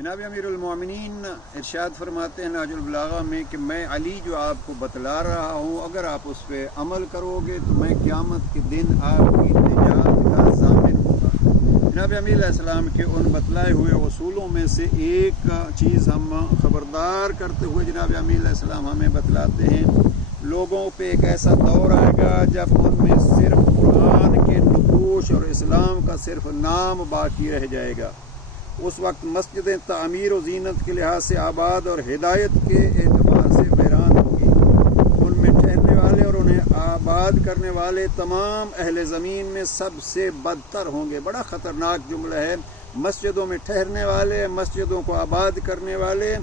جناب امیر المومنین ارشاد فرماتے ہیں نہج البلاغہ میں کہ میں علی جو آپ کو بتلا رہا ہوں، اگر آپ اس پہ عمل کرو گے تو میں قیامت کے دن آپ کی نجات کا ضامن ہوگا۔ جناب امیر علیہ السلام کے ان بتلائے ہوئے اصولوں میں سے ایک چیز ہم خبردار کرتے ہوئے جناب امیر علیہ السلام ہمیں بتلاتے ہیں، لوگوں پہ ایک ایسا دور آئے گا جب ان میں صرف قرآن کے نقوش اور اسلام کا صرف نام باقی رہ جائے گا۔ اس وقت مسجدیں تعمیر و زینت کے لحاظ سے آباد اور ہدایت کے اعتبار سے ویران ہوگی، ان میں ٹھہرنے والے اور انہیں آباد کرنے والے تمام اہل زمین میں سب سے بدتر ہوں گے۔ بڑا خطرناک جملہ ہے، مسجدوں میں ٹھہرنے والے، مسجدوں کو آباد کرنے والے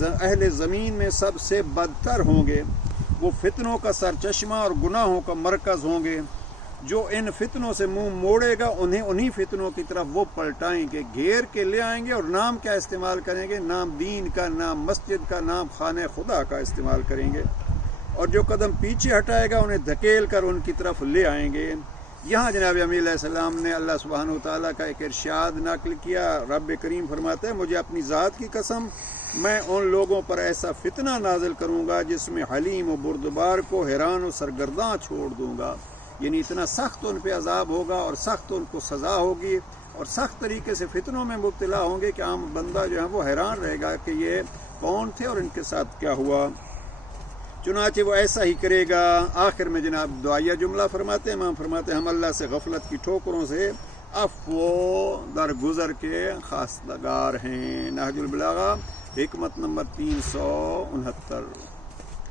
اہل زمین میں سب سے بدتر ہوں گے، وہ فتنوں کا سرچشمہ اور گناہوں کا مرکز ہوں گے۔ جو ان فتنوں سے منہ موڑے گا انہیں فتنوں کی طرف وہ پلٹائیں گے، گھیر کے لے آئیں گے، اور نام کیا استعمال کریں گے؟ نام دین کا، نام مسجد کا، نام خانہ خدا کا استعمال کریں گے، اور جو قدم پیچھے ہٹائے گا انہیں دھکیل کر ان کی طرف لے آئیں گے۔ یہاں جناب امیر علیہ السلام نے اللہ سبحانہ وتعالیٰ کا ایک ارشاد نقل کیا۔ رب کریم فرماتا ہے، مجھے اپنی ذات کی قسم، میں ان لوگوں پر ایسا فتنہ نازل کروں گا جس میں حلیم و بردبار کو حیران و سرگرداں چھوڑ دوں گا، یعنی اتنا سخت ان پہ عذاب ہوگا اور سخت ان کو سزا ہوگی، اور سخت طریقے سے فتنوں میں مبتلا ہوں گے کہ عام بندہ جو ہے وہ حیران رہے گا کہ یہ کون تھے اور ان کے ساتھ کیا ہوا۔ چنانچہ وہ ایسا ہی کرے گا۔ آخر میں جناب دعائیہ جملہ فرماتے ہیں، امام فرماتے ہیں، ہم اللہ سے غفلت کی ٹھوکروں سے عفو درگزر کے خواستگار ہیں۔ نہج البلاغہ حکمت نمبر 369۔